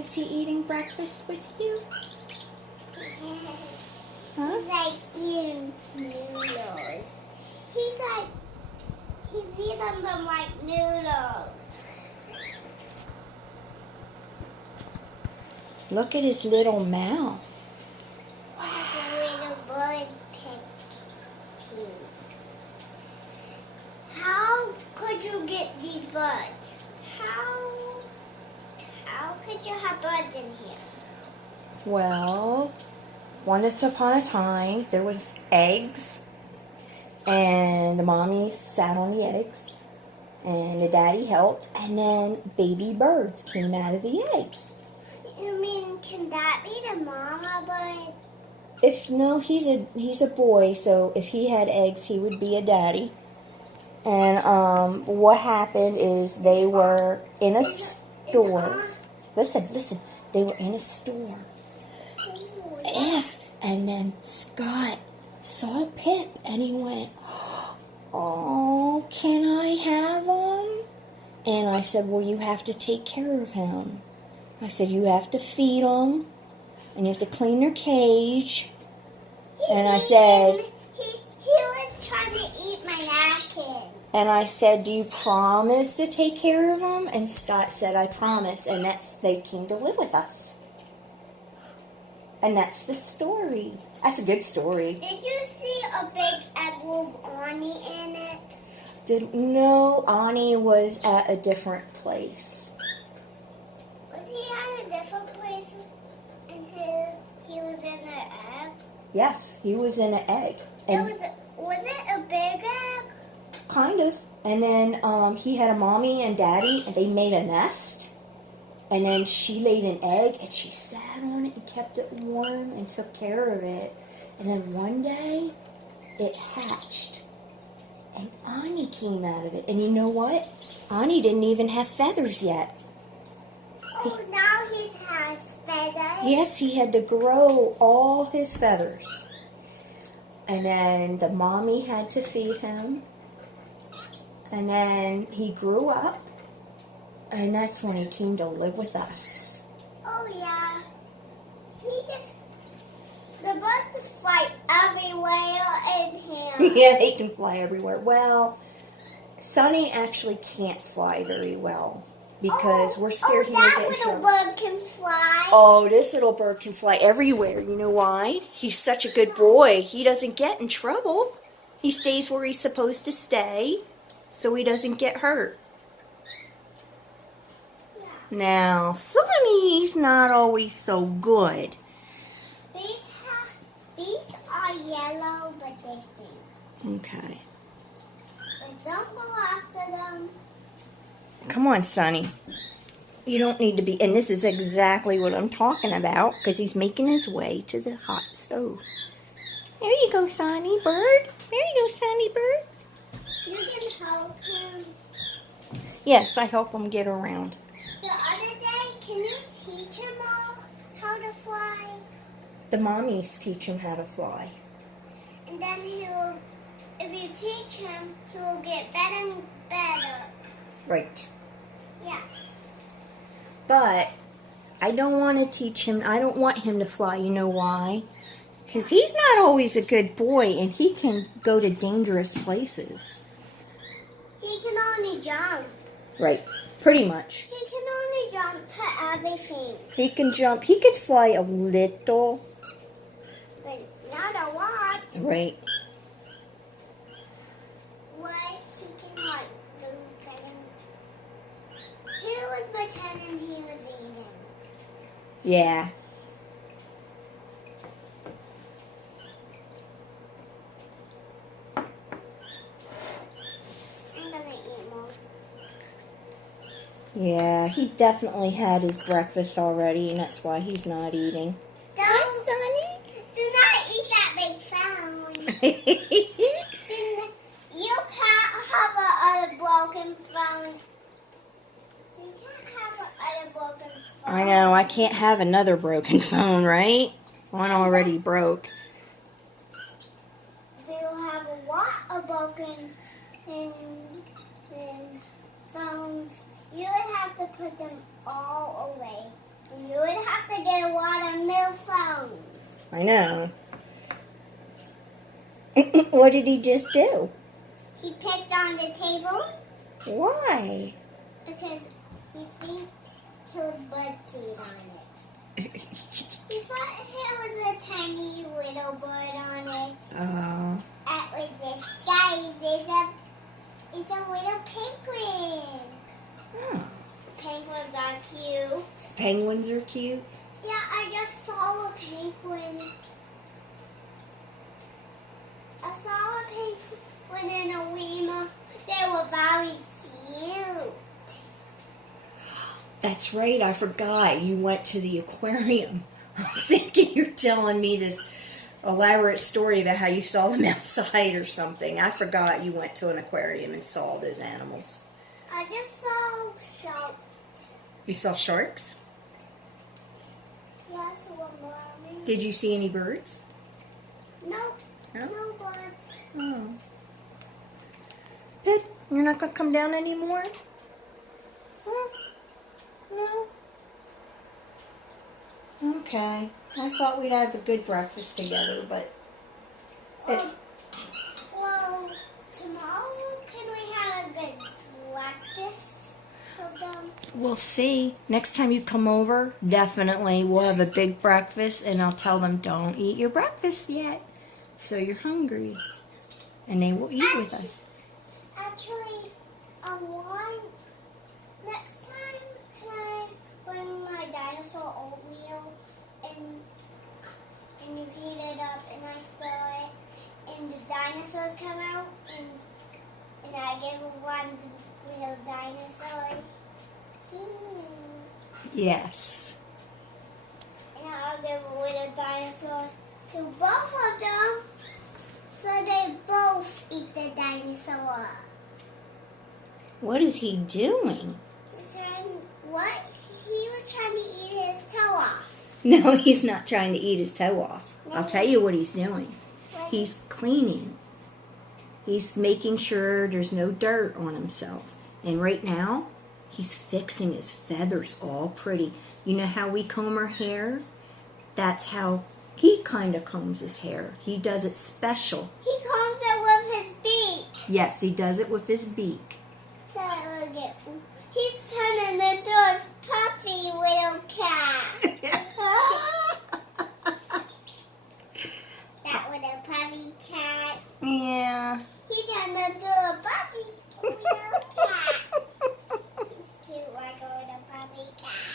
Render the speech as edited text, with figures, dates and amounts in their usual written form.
Is he eating breakfast with you? Huh? He's like eating noodles. He's eating them like noodles. Look at his little mouth. The little bird cute. How could you get these birds? How could you have birds in here? Well, once upon a time, there was eggs, and the mommy sat on the eggs, and the daddy helped, and then baby birds came out of the eggs. You mean, can that be the mama bird? No, he's a boy, so if he had eggs, he would be a daddy. And what happened is they were in a store. Listen, they were in a store. Yes, and then Scott saw Pip, and he went, "Oh, can I have him?" And I said, "Well, you have to take care of him." I said, "You have to feed him, and you have to clean their cage." And I said, he was trying to eat my napkin. And I said, "Do you promise to take care of him?" And Scott said, "I promise." And they came to live with us. And that's the story. That's a good story. Did you see a big egg with Onni in it? No, Onni was at a different place. Was he at a different place and he was in the egg? Yes, he was in an egg. And Was it a big egg? kind of. And then he had a mommy and daddy, and they made a nest. And then she laid an egg, and she sat on it and kept it warm and took care of it. And then one day, it hatched. And Onni came out of it. And you know what? Onni didn't even have feathers yet. Oh, now he has feathers? Yes, he had to grow all his feathers. And then the mommy had to feed him. And then he grew up. And that's when he came to live with us. Oh, yeah. The birds fly everywhere in here. Yeah, they can fly everywhere. Well, Sunny actually can't fly very well because we're scared he will get in that little trouble. bird can fly. Oh, this little bird can fly everywhere. You know why? He's such a good boy. He doesn't get in trouble. He stays where he's supposed to stay so he doesn't get hurt. Now, Sunny's not always so good. These are yellow, but they stink. Okay. But don't go after them. Come on, Sunny. You don't need to be... And this is exactly what I'm talking about because he's making his way to the hot stove. There you go, Sunny Bird. There you go, Sunny Bird. You can help him. Yes, I help him get around. The other day, can you teach him all how to fly? The mommies teach him how to fly. And then if you teach him, he will get better and better. Right. Yeah. But I don't want to teach him. I don't want him to fly. You know why? Because he's not always a good boy, and he can go to dangerous places. He can only jump. Right. Pretty much. He can only jump to everything. He can jump. He could fly a little. But not a lot. Right. What he can like do better. He was pretending he was eating. Yeah. I'm gonna eat more. Yeah, he definitely had his breakfast already, and that's why he's not eating. Don't, Sunny? do not eat that big phone. You can't have a broken phone. You can't have a broken phone. I know, I can't have another broken phone, right? One already broke. They'll have a lot of broken in phones. You would have to put them all away. You would have to get a lot of new phones. I know. What did he just do? He picked on the table Why? because he thinks he was birdseed on it. He thought he was a tiny little bird on it. Oh. With this guy, it's a little penguin. Oh. Penguins are cute. Penguins are cute. Yeah, I just saw a penguin. I saw a penguin in a lemur. They were very cute. That's right, I forgot. You went to the aquarium. I'm thinking you're telling me this elaborate story about how you saw them outside or something. I forgot you went to an aquarium and saw those animals. I just saw sharks. You saw sharks? Yes, one more. Did you see any birds? Nope. No? No birds. Oh. Pip, you're not going to come down anymore? No? Okay. I thought we'd have a good breakfast together, but... Well, tomorrow can we have a good breakfast for them? We'll see. Next time you come over, definitely we'll have a big breakfast, and I'll tell them, don't eat your breakfast yet, so you're hungry. And they will eat with us. Actually, next time, can I bring my dinosaur oatmeal and you heat it up and I stir it and the dinosaurs come out and I give one little dinosaur Kimi. Yes. And I'll give a little dinosaur to both of them so they both eat the dinosaur. What is he doing? What? He was trying to eat his toe off. No, he's not trying to eat his toe off. I'll tell you what he's doing. He's cleaning. He's making sure there's no dirt on himself. And right now, he's fixing his feathers all pretty. You know how we comb our hair? That's how he kind of combs his hair. He does it special. He combs it with his beak. Yes, he does it with his beak. So look at he's turning into a puffy little cat. That was a puffy cat. Yeah. He turned into a puffy little cat. He's cute like a little puffy cat.